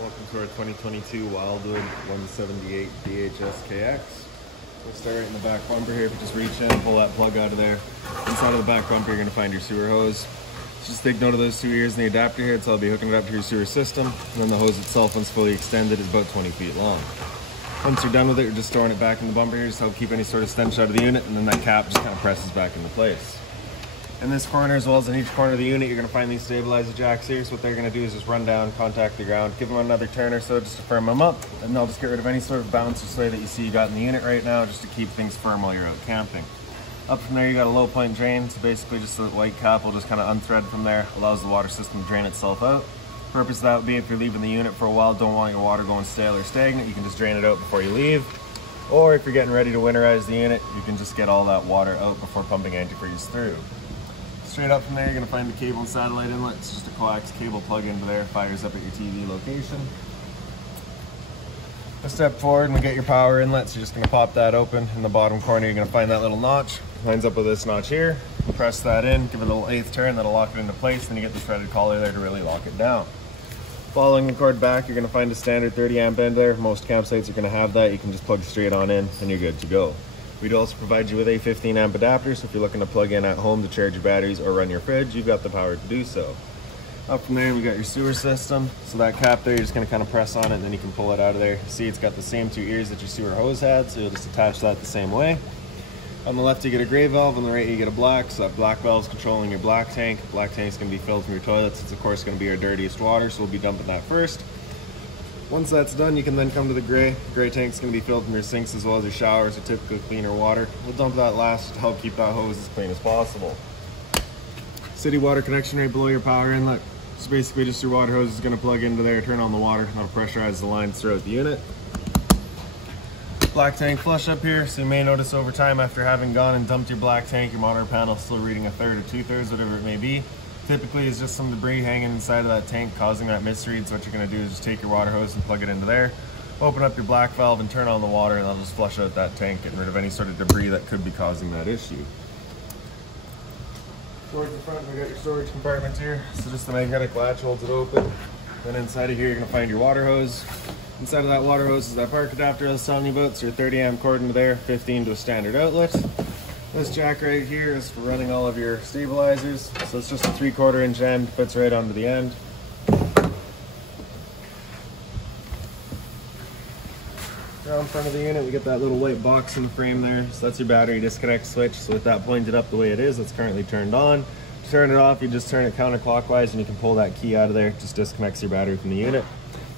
Welcome to our 2022 Wildwood 178 BHSKX. We'll start right in the back bumper here. If you just reach in, pull that plug out of there. Inside of the back bumper, you're going to find your sewer hose. Just take note of those two ears in the adapter here. So I'll be hooking it up to your sewer system. And then the hose itself, once fully extended, is about 20 feet long. Once you're done with it, you're just storing it back in the bumper here just to help keep any sort of stench out of the unit. And then that cap just kind of presses back into place. In this corner, as well as in each corner of the unit, you're going to find these stabilizer jacks here. So what they're going to do is just run down, contact the ground, give them another turn or so just to firm them up, and they'll just get rid of any sort of bounce or sway that you see you got in the unit right now, just to keep things firm while you're out camping. Up from there, you got a low point drain, so basically just the white cap will just kind of unthread from there, allows the water system to drain itself out. Purpose of that would be if you're leaving the unit for a while, don't want your water going stale or stagnant, you can just drain it out before you leave. Or if you're getting ready to winterize the unit, you can just get all that water out before pumping antifreeze through. Straight up from there, you're going to find the cable and satellite inlet. It's just a coax cable plug into there, fires up at your TV location. A step forward and we get your power inlet, so you're just going to pop that open. In the bottom corner, you're going to find that little notch. Lines up with this notch here. Press that in, give it a little eighth turn, that'll lock it into place. Then you get the threaded collar there to really lock it down. Following the cord back, you're going to find a standard 30 amp end there. Most campsites are going to have that. You can just plug straight on in and you're good to go. We'd also provide you with a 15 amp adapter, so if you're looking to plug in at home to charge your batteries or run your fridge, you've got the power to do so. Up from there, we got your sewer system. So that cap there, you're just gonna kind of press on it and then you can pull it out of there. See, it's got the same two ears that your sewer hose had, so you'll just attach that the same way. On the left, you get a gray valve, on the right, you get a black. So that black valve is controlling your black tank. Black tank's gonna be filled from your toilets. It's of course gonna be our dirtiest water, so we'll be dumping that first. Once that's done, you can then come to the gray. Gray tank's going to be filled from your sinks as well as your showers, or typically cleaner water. We'll dump that last to help keep that hose as clean as possible. City water connection right below your power inlet. So basically just your water hose is going to plug into there, turn on the water. That'll pressurize the lines throughout the unit. Black tank flush up here. So you may notice over time after having gone and dumped your black tank, your monitor panel is still reading 1/3 or 2/3, whatever it may be. Typically it's just some debris hanging inside of that tank causing that misread. So what you're going to do is just take your water hose and plug it into there, open up your black valve and turn on the water, and that'll just flush out that tank, getting rid of any sort of debris that could be causing that issue. Towards the front, we got your storage compartments here. So just the magnetic latch holds it open. Then inside of here you're going to find your water hose. Inside of that water hose is that park adapter I was telling you about. So your 30 amp cord into there, 15 to a standard outlet. This jack right here is for running all of your stabilizers. So it's just a 3/4 inch end, fits right onto the end. Around front of the unit, we get that little white box in the frame there. So that's your battery disconnect switch. So with that pointed up the way it is, it's currently turned on. To turn it off, you just turn it counterclockwise and you can pull that key out of there. It just disconnects your battery from the unit.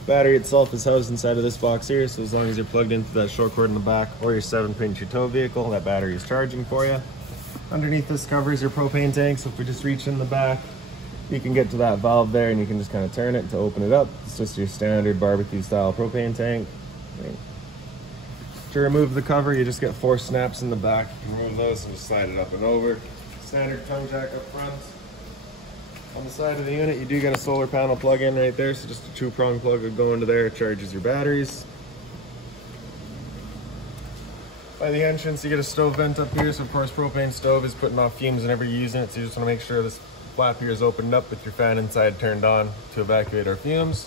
Battery itself is housed inside of this box here, so as long as you're plugged into that short cord in the back or your 7-pin your tow vehicle, that battery is charging for you. Underneath this cover is your propane tank, so if we just reach in the back, you can get to that valve there and you can just kind of turn it to open it up. It's just your standard barbecue style propane tank. Right. To remove the cover, you just get 4 snaps in the back. You can remove those and just slide it up and over. Standard tongue jack up front. On the side of the unit, you do get a solar panel plug-in right there, so just a 2-prong plug would go into there, it charges your batteries. By the entrance, you get a stove vent up here, so of course propane stove is putting off fumes whenever you're using it, so you just want to make sure this flap here is opened up with your fan inside turned on to evacuate our fumes.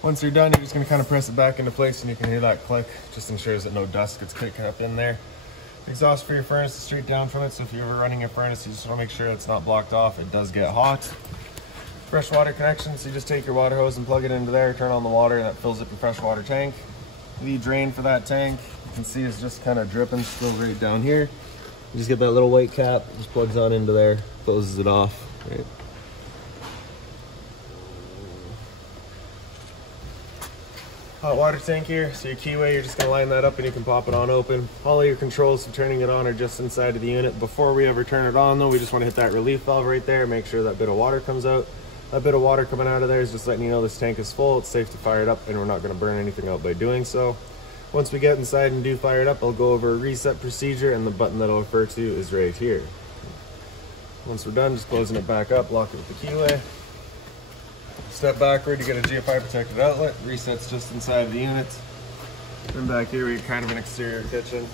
Once you're done, you're just going to kind of press it back into place and you can hear that click. Just ensures that no dust gets kicking up in there. Exhaust for your furnace is straight down from it, so if you're ever running your furnace, you just want to make sure it's not blocked off. It does get hot. Fresh water connection, so you just take your water hose and plug it into there, turn on the water, and that fills up your fresh water tank. The drain for that tank, you can see is just kind of dripping still right down here. You just get that little white cap, just plugs on into there, closes it off. Right. Hot water tank here, so your keyway, you're just going to line that up and you can pop it on open. All of your controls for turning it on are just inside of the unit. Before we ever turn it on though, we just want to hit that relief valve right there, make sure that bit of water comes out. That bit of water coming out of there is just letting you know this tank is full, it's safe to fire it up, and we're not going to burn anything out by doing so. Once we get inside and do fire it up, I'll go over a reset procedure, and the button that I'll refer to is right here. Once we're done, just closing it back up, lock it with the keyway. Step backward, you get a GFI protected outlet. Resets just inside the unit. Then back here, we get kind of an exterior kitchen.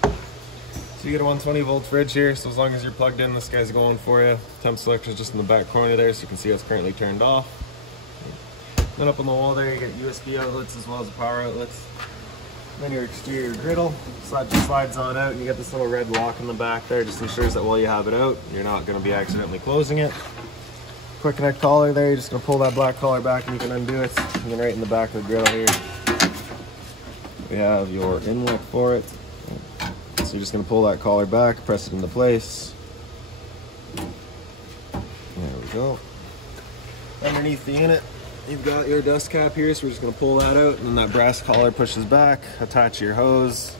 So you get a 120 volt fridge here, so as long as you're plugged in, this guy's going for you. Temp selector is just in the back corner there, so you can see how it's currently turned off. Then up on the wall there, you get USB outlets as well as power outlets. Then your exterior griddle, so that just slides on out, and you get this little red lock in the back there. Just ensures that while you have it out, you're not going to be accidentally closing it. Quick connect collar there, you're just going to pull that black collar back and you can undo it. And then right in the back of the griddle here, we have your inlet for it. So you're just going to pull that collar back, press it into place. There we go. Underneath the unit, you've got your dust cap here, so we're just going to pull that out, and then that brass collar pushes back, attach your hose.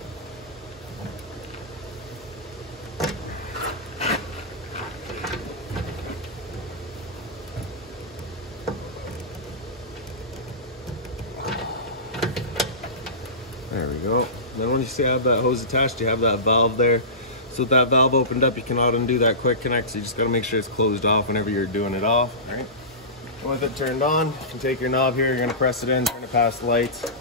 There we go. Then once you have that hose attached, you have that valve there. So with that valve opened up, you cannot undo that quick connect, so you just got to make sure it's closed off whenever you're doing it off. All right. With it turned on, you can take your knob here, you're going to press it in, turn it past the lights,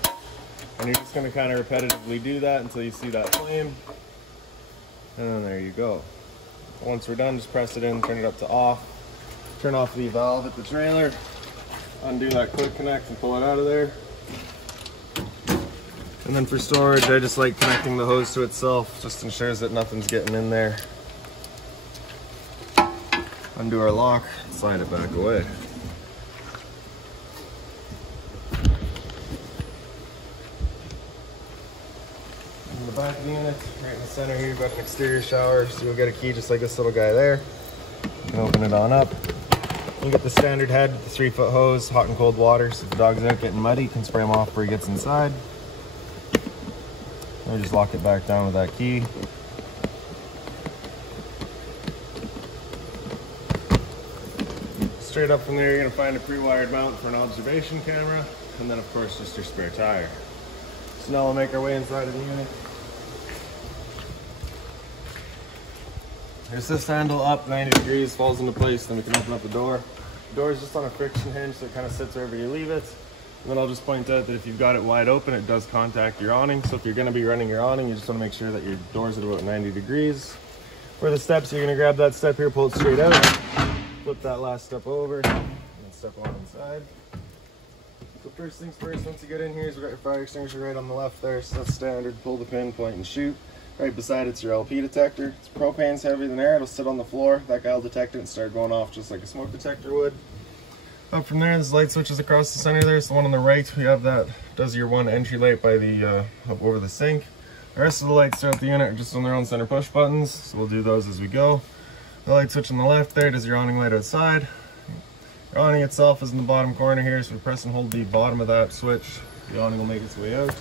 and you're just going to kind of repetitively do that until you see that flame, and then there you go. Once we're done, just press it in, turn it up to off, turn off the valve at the trailer, undo that quick connect and pull it out of there. And then for storage, I just like connecting the hose to itself, just ensures that nothing's getting in there. Undo our lock, slide it back away. In the back of the unit, right in the center here, you've got an exterior shower, so you'll get a key just like this little guy there. You can open it on up. You get the standard head with the 3-foot hose, hot and cold water, so if the dog's out getting muddy, you can spray him off before he gets inside. And just lock it back down with that key. Straight up from there, you're going to find a pre-wired mount for an observation camera, and then of course just your spare tire. So now we'll make our way inside of the unit. There's this handle up 90 degrees, falls into place, then we can open up the door. The door is just on a friction hinge, so it kind of sits wherever you leave it. And then I'll just point out that if you've got it wide open, it does contact your awning. So if you're going to be running your awning, you just want to make sure that your door's at about 90 degrees. For the steps, you're going to grab that step here, pull it straight out, flip that last step over, and then step on inside. So first things first, once you get in here, we've got your fire extinguisher right on the left there, so that's standard. Pull the pin, point and shoot. Right beside it's your LP detector. It's propane's heavier than air, it'll sit on the floor. That guy will detect it and start going off just like a smoke detector would. Up from there, there's light switches across the center there. So the one on the right, we have that does your one entry light by the up over the sink. The rest of the lights throughout the unit are just on their own center push buttons, so we'll do those as we go. The light switch on the left there does your awning light outside. Your awning itself is in the bottom corner here, so we press and hold the bottom of that switch. The awning will make its way out.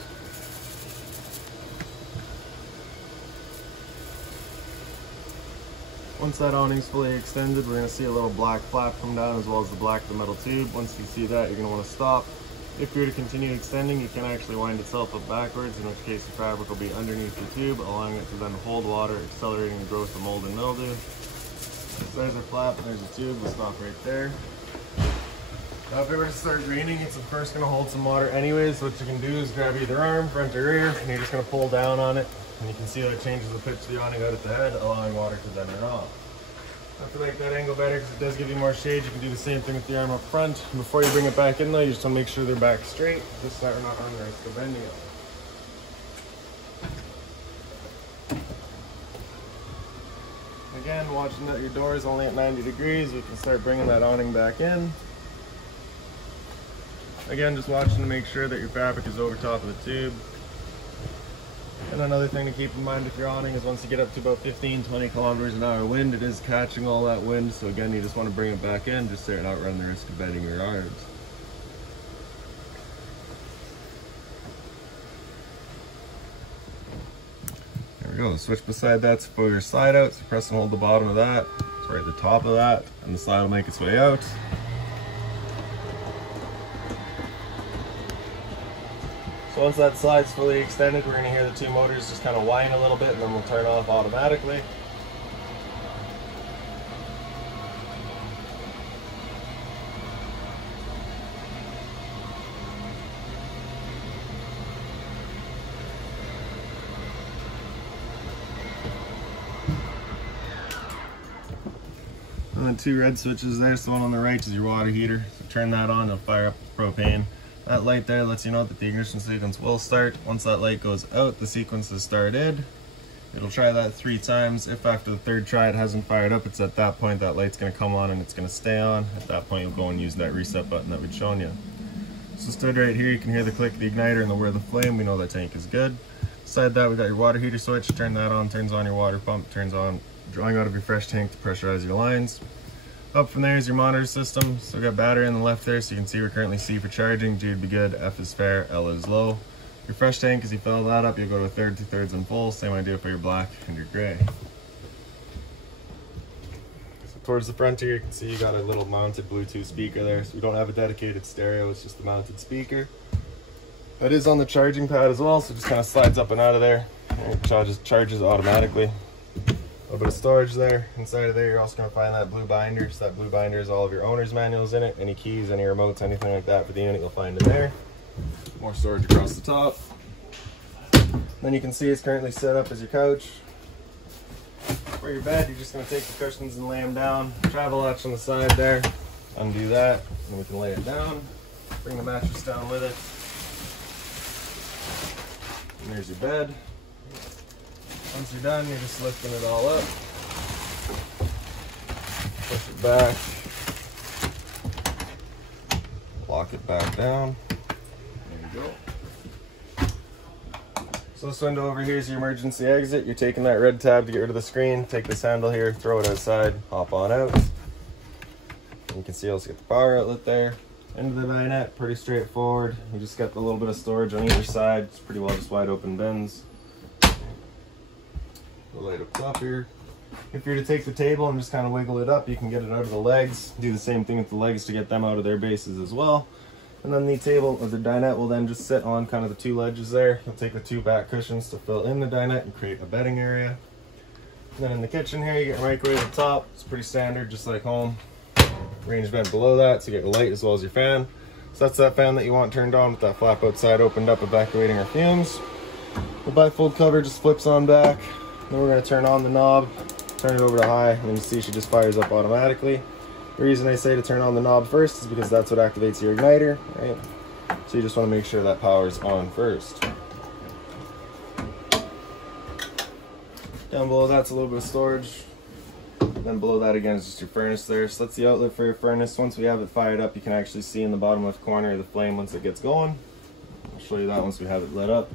Once that awning's fully extended, we're going to see a little black flap come down as well as the black the metal tube. Once you see that, you're going to want to stop. If you're to continue extending, you can actually wind itself up backwards, in which case the fabric will be underneath the tube, allowing it to then hold water, accelerating the growth of mold and mildew. So there's our flap, and there's a tube. We'll stop right there. Now if it were to start raining, it's of course going to hold some water anyways, so what you can do is grab either arm, front or rear, and you're just going to pull down on it. And you can see how it changes the pitch of the awning out at the head, allowing water to then run off. If you like that angle better, because it does give you more shade, you can do the same thing with the arm up front. And before you bring it back in though, you just want to make sure they're back straight, just so that we're not running the risk of bending it. Again, watching that your door is only at 90 degrees, we can start bringing that awning back in. Again, just watching to make sure that your fabric is over top of the tube. And another thing to keep in mind with your awning is once you get up to about 15-20 kilometers an hour wind, it is catching all that wind. So again, you just want to bring it back in just so you don't run the risk of bending your arms. There we go. The switch beside that's for your slide out. So press and hold the bottom of that. It's right at the top of that, and the slide will make its way out. So once that slide's fully extended, we're going to hear the two motors just kind of whine a little bit, and then we'll turn off automatically. And then two red switches there. So the one on the right is your water heater. So turn that on, it'll fire up the propane. That light there lets you know that the ignition sequence will start. Once that light goes out, the sequence is started. It'll try that 3 times. If after the 3rd try it hasn't fired up, it's at that point that light's going to come on and it's going to stay on. At that point, you'll go and use that reset button that we'd shown you. So stood right here, you can hear the click of the igniter and the whir of the flame. We know that tank is good. Beside that, we got your water heater switch. Turn that on, turns on your water pump, turns on drawing out of your fresh tank to pressurize your lines. Up from there is your monitor system. So we got battery on the left there, so you can see we're currently C for charging. G would be good, F is fair, L is low. Your fresh tank, as you fill that up, you'll go to a 1/3, 2/3 and full. Same idea for your black and your gray. So towards the front here, you can see you got a little mounted Bluetooth speaker there. So we don't have a dedicated stereo, it's just the mounted speaker. That is on the charging pad as well, so it just kind of slides up and out of there. It charges automatically. A little bit of storage there. Inside of there, you're also going to find that blue binder. So that blue binder is all of your owner's manuals in it. Any keys, any remotes, anything like that for the unit, you'll find in there. More storage across the top. Then you can see it's currently set up as your couch. For your bed, you're just going to take the cushions and lay them down. Travel latch on the side there. Undo that, and we can lay it down. Bring the mattress down with it. And there's your bed. Once you're done, you're just lifting it all up. Push it back. Lock it back down. There you go. So this window over here is your emergency exit. You're taking that red tab to get rid of the screen. Take this handle here, throw it outside, hop on out. And you can see you also get the power outlet there. Into the dinette, pretty straightforward. You just got a little bit of storage on either side. It's pretty well just wide open bins. The light up top here. If you're to take the table and just kind of wiggle it up, you can get it out of the legs. Do the same thing with the legs to get them out of their bases as well. And then the table or the dinette will then just sit on kind of the 2 ledges there. You'll take the 2 back cushions to fill in the dinette and create a bedding area. And then in the kitchen here, you get your microwave at the top. It's pretty standard, just like home. Range vent below that, so you get your light as well as your fan. So that's that fan that you want turned on with that flap outside opened up, evacuating our fumes. The bifold cover just flips on back. Then we're going to turn on the knob, turn it over to high, and you see she just fires up automatically. The reason I say to turn on the knob first is because that's what activates your igniter, right? So you just want to make sure that power's on first. Down below that's a little bit of storage. Then below that again is just your furnace there. So that's the outlet for your furnace. Once we have it fired up, you can actually see in the bottom left corner the flame once it gets going. I'll show you that once we have it lit up.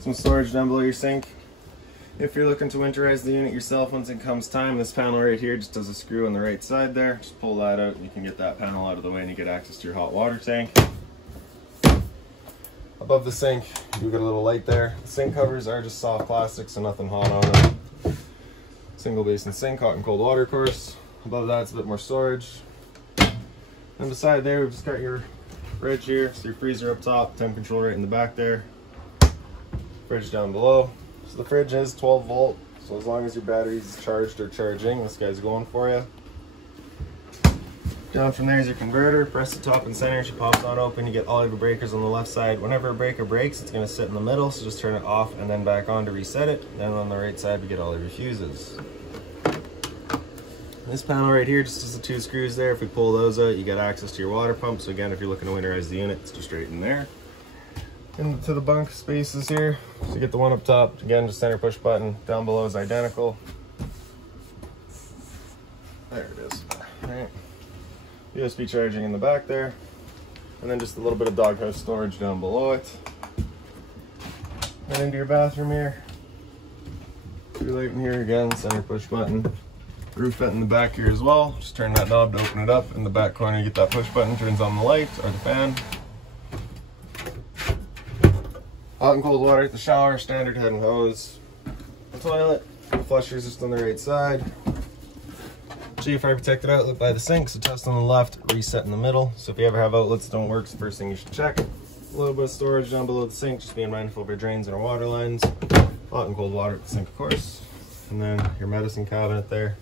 Some storage down below your sink. If you're looking to winterize the unit yourself once it comes time, this panel right here just does a screw on the right side there. Just pull that out and you can get that panel out of the way and you get access to your hot water tank. Above the sink, you get a little light there. The sink covers are just soft plastic, so nothing hot on them. Single basin sink, hot and cold water course. Above that, it's a bit more storage. And beside there, we've just got your fridge here. So your freezer up top, temp control right in the back there. Fridge down below. So the fridge is 12 volt, so as long as your battery's charged or charging, this guy's going for you. Down from there is your converter. Press the top and center, she pops on open. You get all of your breakers on the left side. Whenever a breaker breaks, it's going to sit in the middle, so just turn it off and then back on to reset it. Then on the right side, we get all of your fuses. This panel right here just has the 2 screws there. If we pull those out, you get access to your water pump. So again, if you're looking to winterize the unit, it's just right in there. Into the bunk spaces here. So you get the one up top, again, just center push button. Down below is identical. There it is. All right. USB charging in the back there. And then just a little bit of doghouse storage down below it. And into your bathroom here. Your light in here again, center push button. Roof vent in the back here as well. Just turn that knob to open it up. In the back corner, you get that push button, turns on the light or the fan. Hot and cold water at the shower, standard head and hose. The toilet, the flusher is just on the right side. GFI protected outlet by the sink, so test on the left, reset in the middle. So if you ever have outlets that don't work, it's the first thing you should check. A little bit of storage down below the sink, just being mindful of your drains and our water lines. Hot and cold water at the sink, of course. And then your medicine cabinet there.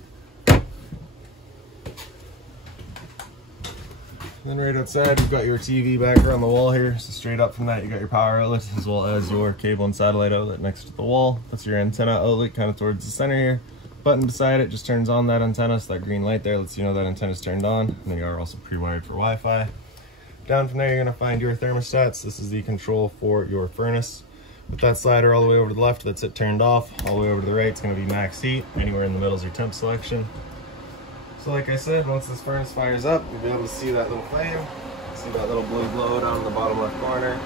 And then right outside, you've got your TV back around the wall here. So straight up from that, you got your power outlet as well as your cable and satellite outlet next to the wall. That's your antenna outlet kind of towards the center here. Button beside it just turns on that antenna, so that green light there lets you know that antenna's turned on. And then you are also pre-wired for Wi-Fi. Down from there, you're gonna find your thermostats. This is the control for your furnace. With that slider all the way over to the left, that's it turned off. All the way over to the right, it's gonna be max heat. Anywhere in the middle is your temp selection. So like I said, once this furnace fires up, you'll be able to see that little flame. See that little blue glow down in the bottom left corner.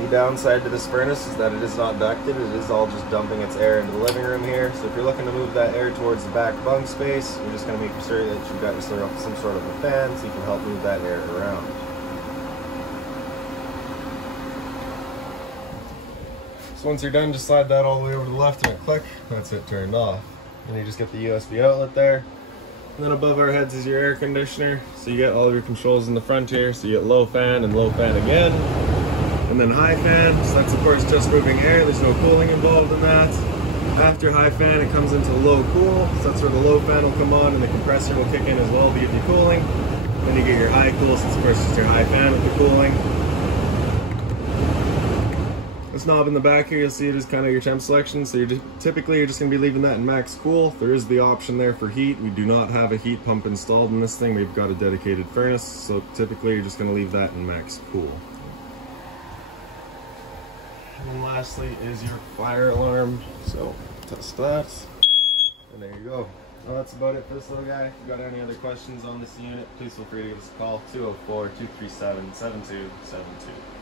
The downside to this furnace is that it is not ducted. It is all just dumping its air into the living room here. So if you're looking to move that air towards the back bunk space, you're just going to make sure that you've got some sort of a fan so you can help move that air around. So once you're done, just slide that all the way over to the left and click. That's it turned off. And you just get the USB outlet there. And then above our heads is your air conditioner. So you get all of your controls in the front here. So you get low fan and low fan again. And then high fan, so that's of course just moving air, there's no cooling involved in that. After high fan, it comes into low cool, so that's where the low fan will come on and the compressor will kick in as well to give you cooling. Then you get your high cool, so it's of course just your high fan with the cooling. This knob in the back here, you'll see it is kind of your temp selection, so typically you're just going to be leaving that in max cool. There is the option there for heat. We do not have a heat pump installed in this thing, we've got a dedicated furnace, so typically you're just going to leave that in max cool. And then lastly is your fire alarm. So test that. And there you go. Well, that's about it for this little guy. If you've got any other questions on this unit, please feel free to give us a call, 204-237-7272.